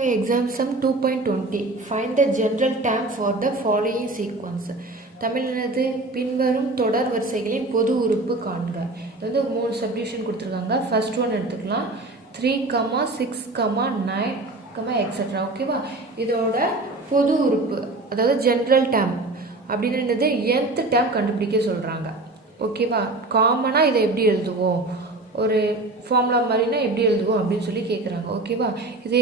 Exam sum 2.20 find the general term for the following sequence. தமிழ்னது பின்வரும் தொடர் வரிசைகளின் பொது உறுப்பு காண்க. இது வந்து மூணு சப்டிவிஷன் கொடுத்துருக்காங்க. ஃபர்ஸ்ட் ஒன் எடுத்துக்கலாம் 3, 6, 9, எக்ஸெட்ரா. ஓகேவா? இதோட பொது உறுப்பு அதாவது ஜென்ரல் டேர்ம் அப்படின்னு nth டேர்ம் கண்டுபிடிக்க சொல்கிறாங்க. ஓகேவா? காமனாக இதை எப்படி எழுதுவோம், ஒரு ஃபார்முலா மாதிரினா எப்படி எழுதுவோம் அப்படின்னு சொல்லி கேட்குறாங்க. ஓகேவா? இது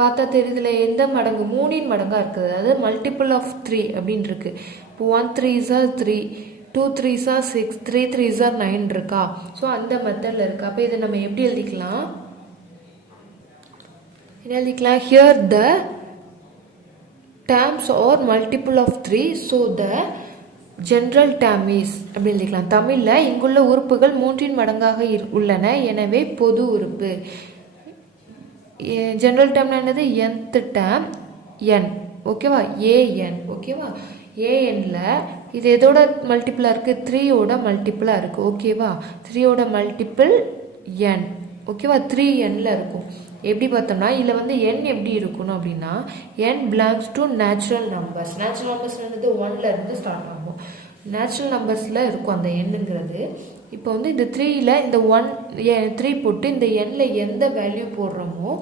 பார்த்தா தெரியுதுல எந்த மடங்கு, 3 மடங்காக இருக்குது, அதாவது மல்டிபிள் ஆஃப் 3 அப்படின்னு இருக்கு. இப்போ 1 3s are 3, 2 3s are 6, 3 3s are 9 இருக்கா. ஸோ அந்த மெத்தடில் இருக்கு. அப்போ இதை நம்ம எப்படி எழுதிக்கலாம், here the terms are multiple of 3, so the general term is அப்படி எழுதிக்கலாம். தமிழில் இங்குள்ள உறுப்புகள் 3 மடங்காக உள்ளன, எனவே பொது உறுப்பு. ஜென்ரல் டேர்ம்னா என்னது, nth டேர்ம் n. ஓகேவா? an. ஓகேவா? anல இது எதோட மல்டிபிளாக இருக்குது, 3யோட மல்டிபிளாக இருக்குது. ஓகேவா? 3யோட மல்டிபிள் n. ஓகேவா? 3nல இருக்கும். எப்படி பார்த்தோம்னா இதில் வந்து n எப்படி இருக்கணும் அப்படின்னா n belongs to natural numbers. Natural நம்பர்ஸ்ன்றது 1ல இருந்து ஸ்டார்ட் ஆகும். நேச்சுரல் நம்பர்ஸில் இருக்கும் அந்த எண்ணுங்கிறது. இப்போ வந்து இந்த 3ல் இந்த 3 போட்டு இந்த எண்ணில் எந்த வேல்யூ போடுறோமோ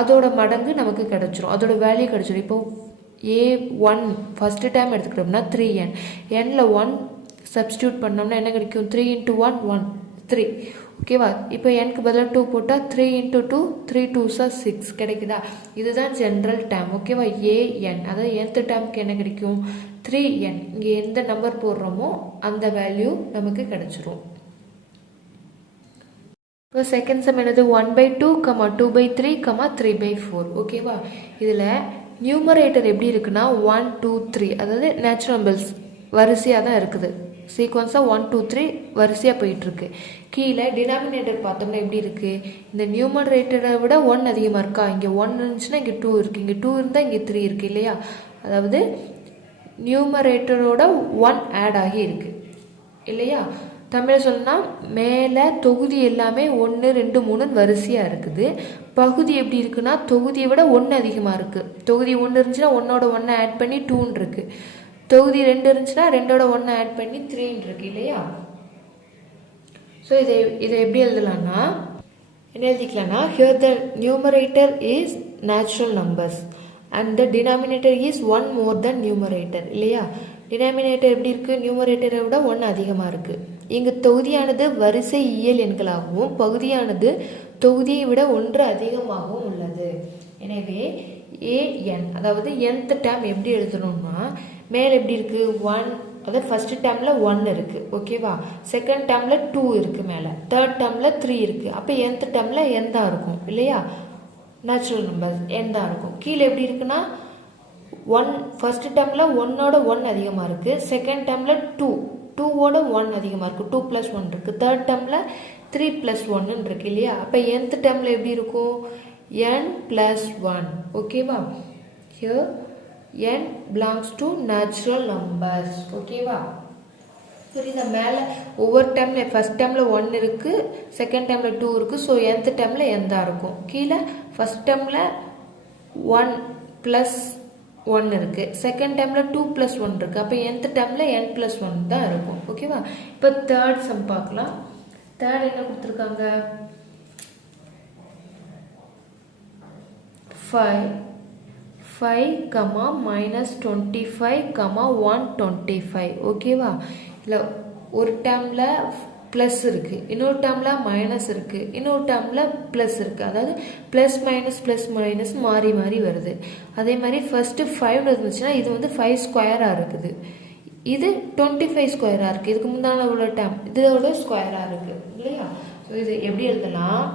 அதோட மடங்கு நமக்கு கிடச்சிரும், அதோட வேல்யூ கிடச்சிரும். இப்போ a1 ஃபஸ்ட்டு டைம் எடுத்துக்கிட்டோம்னா 3n, nல 1 சப்ஸ்டியூட் பண்ணோம்னா என்ன கிடைக்கும், 3 × 1 1 3. ஓகேவா? இப்போ எனக்கு பதிலாக 2 போட்டால் 3 × 2 3 2s are 6 கிடைக்குதா. இதுதான் ஜென்ரல் டேர்ம். ஓகேவா? an அதாவது nth டேர்முக்கு என்ன கிடைக்கும், 3n. இங்கே எந்த நம்பர் போடுறோமோ அந்த வேல்யூ நமக்கு கிடைச்சிரும். இப்போ செகண்ட் சம் என்னது, 1/2, 2/3, 3/4. ஓகேவா? இதில் நியூமரேட்டர் எப்படி இருக்குன்னா 1 2 3, அதாவது நேச்சுரல் நம்பர்ஸ் வரிசையாக தான் இருக்குது. சீக்வன்ஸாக 1 2 3 வரிசையாக போயிட்டுருக்கு. கீழே டினாமினேட்டர் பார்த்தோம்னா எப்படி இருக்குது, இந்த நியூமரேட்டரை விட 1 அதிகமாக இருக்கா. இங்கே 1 இருந்துச்சுன்னா இங்கே 2 இருக்குது, இங்கே 2 இருந்தால் இங்கே 3 இருக்குது இல்லையா. அதாவது நியூமரேட்டரோட 1 ஆட் ஆகி இருக்குது இல்லையா. தமிழை சொல்லணும்னா மேலே தொகுதி எல்லாமே 1 2 3 வரிசையாக இருக்குது. பகுதி எப்படி இருக்குன்னா தொகுதியை விட 1 அதிகமாக இருக்குது. தொகுதி 1 இருந்துச்சுன்னா 1ஓட 1 ஆட் பண்ணி 2 இருக்குது. தொகுதி 2 இருந்துச்சுன்னா 2ஓட 1 ஆட் பண்ணி 3 இருக்கு இல்லையா. ஸோ இதை எப்படி எழுதலாம்னா என்ன எழுதிக்கலாம்னா, here the numerator is natural numbers and the denominator is 1 more than numerator இல்லையா. டினாமினேட்டர் எப்படி இருக்குது, நியூமரேட்டரை விட 1 அதிகமாக இருக்குது. இங்கு தொகுதியானது வரிசை இயல் எண்களாகவும் பகுதியானது தொகுதியை விட 1 அதிகமாகவும் உள்ளது. எனவே an அதாவது nth டேர்ம் எப்படி எழுதணும்னா மேலே எப்படி இருக்குது, 1, அதாவது ஃபர்ஸ்ட் டேர்மில் 1 இருக்குது. ஓகேவா? செகண்ட் டேர்மில் 2 இருக்குது, மேலே தேர்ட் டேர்மில் 3 இருக்குது. அப்போ nth டேர்மில் n தான் இருக்கும் இல்லையா. நேச்சுரல் நம்பர் n தான் இருக்கும். கீழே எப்படி இருக்குன்னா 1 ஃபர்ஸ்ட் டேர்மில் 1ஓட 1 அதிகமாக இருக்குது. செகண்ட் டேர்மில் 2ஓட 1 அதிகமாக இருக்குது, 2 + 1 இருக்குது. தேர்ட் டேர்மில் 3 + 1 இருக்குது இல்லையா. அப்போ nth டேர்மில் எப்படி இருக்கும், n + 1. ஓகேவா? here n belongs to natural numbers. ஓகேவா? புரியுதா? மேலே ஒவ்வொரு டைமில் ஃபர்ஸ்ட் டைமில் 1 இருக்குது, செகண்ட் டைமில் 2 இருக்குது. ஸோ nth டைமில் n தான் இருக்கும். கீழே ஃபர்ஸ்ட் டைமில் 1 + 1 இருக்குது, செகண்ட் டைமில் 2 + 1 இருக்குது. அப்போ nth டைமில் n + 1 தான் இருக்கும். ஓகேவா? இப்போ தேர்ட் சம் பார்க்கலாம். தேர்ட் என்ன கொடுத்துருக்காங்க, 5 -25, 125. ஓகேவா? இல்லை ஒரு டேர்மில் ப்ளஸ் இருக்குது, இன்னொரு டேர்மில் மைனஸ் இருக்குது, இன்னொரு டேர்மில் ப்ளஸ் இருக்குது. அதாவது ப்ளஸ் மைனஸ் மாறி மாறி வருது. அதே மாதிரி ஃபஸ்ட்டு 5 இருந்துச்சுன்னா இது வந்து 5 ஸ்கொயராக இருக்குது, இது 25 ஸ்கொயராக இருக்குது. இதுக்கு முந்தான உள்ள டேர்ம் இதோட ஸ்கொயராக இருக்குது இல்லையா. ஸோ இது எப்படி எழுதலாம்,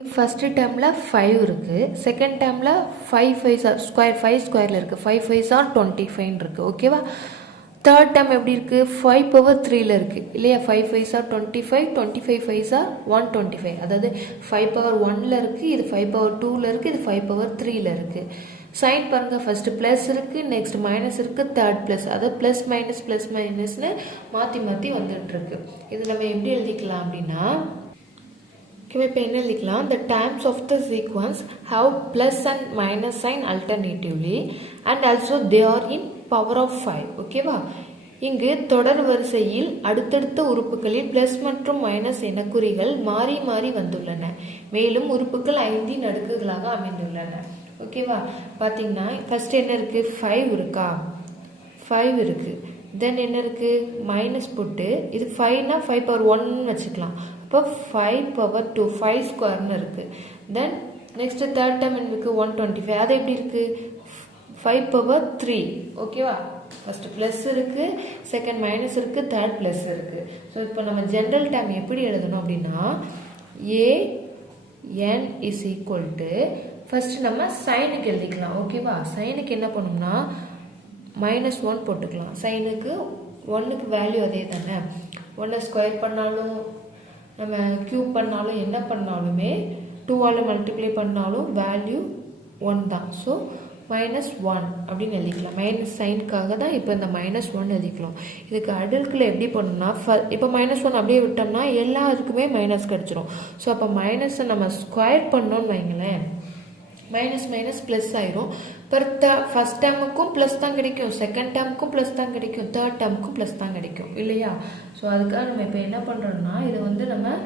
ஃபஸ்ட்டு டேர்மில் 5 இருக்குது, செகண்ட் டேர்மில் 5 5s ஸ்கொயர் 5 ஸ்கொயரில் இருக்குது, 5 5s are 25 இருக்குது. ஓகேவா? தேர்ட் டேர்ம் எப்படி இருக்குது, 5/3 இருக்குது இல்லையா. 5 5s are 25, 25 5s are 125. அதாவது 5/1 இருக்குது, இது 5/2 இருக்குது, இது 5/3 இருக்குது. சைன் பாருங்கள், ஃபஸ்ட்டு ப்ளஸ் இருக்குது, நெக்ஸ்ட் மைனஸ் இருக்குது, தேர்ட் ப்ளஸ். அதாவது ப்ளஸ் மைனஸ்னு மாற்றி மாற்றி வந்துட்டுருக்கு. இது நம்ம எப்படி எழுதிக்கலாம் அப்படின்னா ஓகேவா, இப்போ என்ன எழுதிக்கலாம், the terms of the sequence have plus and minus sign alternatively and also they are in power of 5. ஓகேவா, இங்கு தொடர் வரிசையில் அடுத்தடுத்த உறுப்புகளில் பிளஸ் மற்றும் மைனஸ் என குறிகள் மாறி மாறி வந்துள்ளன. மேலும் உறுப்புகள் 5 அடுக்குகளாக அமைந்துள்ளன. ஓகேவா, பார்த்தீங்கன்னா ஃபர்ஸ்ட் என்ன இருக்கு, 5 இருக்கா, 5 இருக்கு. தென் என்ன இருக்கு, மைனஸ் போட்டு இது 5னா 5 பவர் 1 வச்சுக்கலாம். இப்போ 5 பவர் 2 5 ஸ்கொயர்னு இருக்கு. தென் நெக்ஸ்ட் தேர்ட் டேர்ம் இருக்கு 125. அது எப்படி இருக்கு, 5 பவர் 3. ஓகேவா, ஃபர்ஸ்ட் பிளஸ் இருக்கு, செகண்ட் மைனஸ் இருக்கு, தேர்ட் பிளஸ் இருக்கு. ஸோ இப்போ நம்ம ஜென்ரல் டேர்ம் எப்படி எழுதணும் அப்படின்னா an is equal to first நம்ம சைனுக்கு எழுதிக்கலாம். ஓகேவா, சைனுக்கு என்ன பண்ணோம்னா -1 போட்டுக்கலாம். சைனுக்கு 1க்கு வேல்யூ அதே தானே, 1 ஸ்கொயர் பண்ணாலும் நம்ம கியூப் பண்ணாலும் என்ன பண்ணாலுமே 2ஆல் மல்டிப்ளை பண்ணாலும் வேல்யூ 1 தான். ஸோ -1 அப்படின்னு எழுதிக்கலாம். மைனஸ் சைனுக்காக தான் இப்போ இந்த -1 எழுதிக்கலாம். இதுக்கு அடுக்கில் எப்படி பண்ணணும்னா இப்போ -1 அப்படியே விட்டோம்னா எல்லாத்துக்குமே மைனஸ் கிடச்சிரும். ஸோ அப்போ மைனஸை நம்ம ஸ்கொயர் பண்ணோன்னு வைங்களேன், மைனஸ் மைனஸ் ப்ளஸ் ஆயிரும். ஃபர்ஸ்ட் டேர்முக்கும் ப்ளஸ் தான் கிடைக்கும், செகண்ட் டேர்முக்கும் ப்ளஸ் தான் கிடைக்கும், தேர்ட் டேர்முக்கும் ப்ளஸ் தான் கிடைக்கும் இல்லையா. ஸோ அதுக்காக நம்ம இப்போ என்ன பண்ணுறோம்னா இதை வந்து நம்ம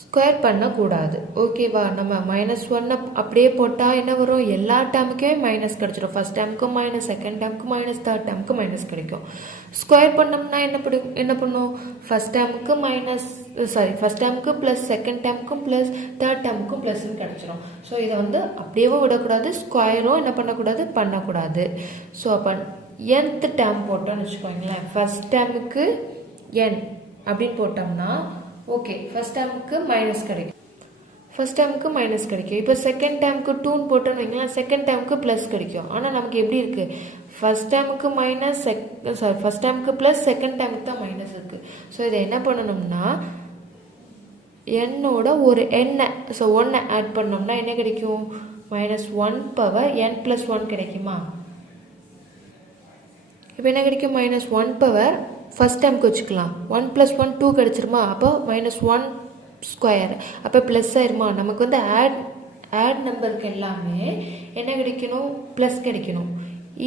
ஸ்கொயர் பண்ணக்கூடாது. ஓகேவா, நம்ம -1 அப்படியே போட்டால் என்ன வரும், எல்லா டேர்முக்குமே மைனஸ் கிடைச்சிடும். ஃபர்ஸ்ட் டேர்முக்கும் மைனஸ், செகண்ட் டேர்முக்கும் மைனஸ், தேர்ட் டேர்முக்கும் மைனஸ் கிடைக்கும். ஸ்கொயர் பண்ணோம்னா என்ன பண்ணும், ஃபர்ஸ்ட் டேர்முக்கு ப்ளஸ், செகண்ட் டேர்முக்கும் ப்ளஸ், தேர்ட் டேர்முக்கும் ப்ளஸ்ன்னு கிடைச்சிடும். ஸோ இதை வந்து அப்படியேவும் விடக்கூடாது, ஸ்கொயரும் என்ன பண்ணக்கூடாது. ஸோ அப்போ nth டேர்ம் போட்டோம்னு வச்சுக்கோங்களேன், ஃபர்ஸ்ட் டேர்முக்கு n அப்படின்னு போட்டோம்னா ஓகே, ஃபர்ஸ்ட் டேர்முக்கு மைனஸ் கிடைக்கும். இப்போ செகண்ட் டேர்முக்கு 2ன்னு போட்டோன்னு வைங்களேன், செகண்ட் டேர்முக்கு ப்ளஸ் கிடைக்கும். ஆனால் நமக்கு எப்படி இருக்கு, ஃபர்ஸ்ட் டேர்முக்கு ப்ளஸ், செகண்ட் டேர்முக்கு தான் மைனஸ் இருக்கு. ஸோ இதை என்ன பண்ணணும்னா என்னோட ஒரு எண்ணை, ஸோ 1 ஆட் பண்ணோம்னா என்ன கிடைக்கும், -1 பவர் n+1 கிடைக்குமா. இப்போ என்ன கிடைக்கும், -1 பவர் ஃபர்ஸ்ட் டேர்முக்கு வச்சுக்கலாம், 1+1 2 கிடைச்சிருமா. அப்போ -1 ஸ்கொயர், அப்போ ப்ளஸ் ஆயிருமா. நமக்கு வந்து ஆட் நம்பருக்கு எல்லாமே என்ன கிடைக்கணும், ப்ளஸ் கிடைக்கணும்.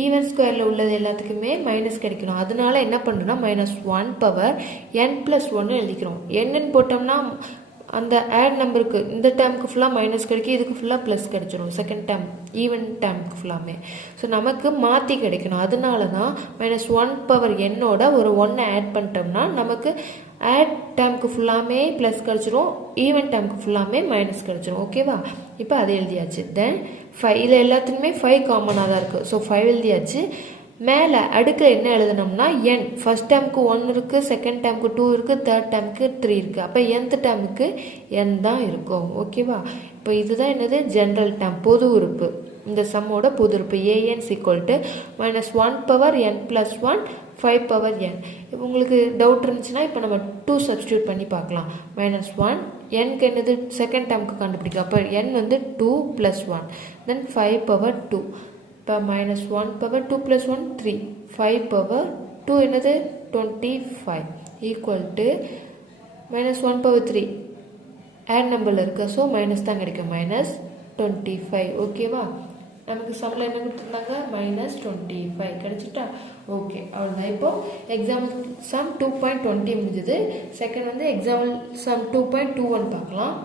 ஈவன் ஸ்கொயரில் உள்ளது எல்லாத்துக்குமே மைனஸ் கிடைக்கணும். அதனால என்ன பண்ணுறோம்னா -1 பவர் n+1 எழுதிக்கிறோம். என்னன்னு போட்டோம்னா அந்த ஆட் நம்பருக்கு இந்த டேர்முக்கு ஃபுல்லாக மைனஸ் கிடைக்கும், இதுக்கு ஃபுல்லாக ப்ளஸ் கிடைச்சிடும். செகண்ட் டேர்ம் ஈவன் டேர்முக்கு ஃபுல்லாமே ஸோ நமக்கு மாற்றி கிடைக்கணும். அதனால தான் -1 பவர் என்னோட ஒரு 1 ஆட் பண்ணிட்டோம்னா நமக்கு ஆட் டேர்முக்கு ஃபுல்லாமே ப்ளஸ் கிடச்சிரும், ஈவன் டேர்முக்கு ஃபுல்லாமே மைனஸ் கிடச்சிரும். ஓகேவா, இப்போ அது எழுதியாச்சு. தென் 5, இதில் எல்லாத்துக்குமே 5 காமனாக தான் இருக்குது. ஸோ 5 எழுதியாச்சு. மேலே அடுக்கில் என்ன எழுதணும்னா n, ஃபர்ஸ்ட் டேர்முக்கு 1 இருக்குது, செகண்ட் டேர்முக்கு 2 இருக்குது, தேர்ட் டேர்முக்கு 3 இருக்குது. அப்போ nth டேர்முக்கு n தான் இருக்கும். ஓகேவா, இப்போ இதுதான் என்னது, ஜென்ரல் டேர்ம், பொது உறுப்பு. இந்த சம்மோட பொது உறுப்பு an -1 power n+1 5 power n. இப்போ உங்களுக்கு டவுட் இருந்துச்சுன்னா இப்போ நம்ம 2 சப்ஸ்டியூட் பண்ணி பார்க்கலாம். -1 nக்கு என்னது, செகண்ட் டேர்முக்கு கண்டுபிடிக்கும். அப்போ n வந்து 2 + 1, தென் 5 பவர் 2. இப்போ -1 பவர் 2 + 1 3, 5 பவர் 2 என்னது 25 ஈக்குவல் டு -1 பவர் 3 ஆட் நம்பரில் இருக்குது. ஸோ மைனஸ் தான் கிடைக்கும், -25. ஓகேவா, நமக்கு சம்மில் என்ன கொடுத்துருந்தாங்க, -25 கிடைச்சிட்டா. ஓகே, அவ்வளோதான். இப்போ எக்ஸாம்பிள் சம் 2.20 முடிஞ்சது. செகண்ட் வந்து எக்ஸாம்பிள் சம் 2.21 பார்க்கலாம்.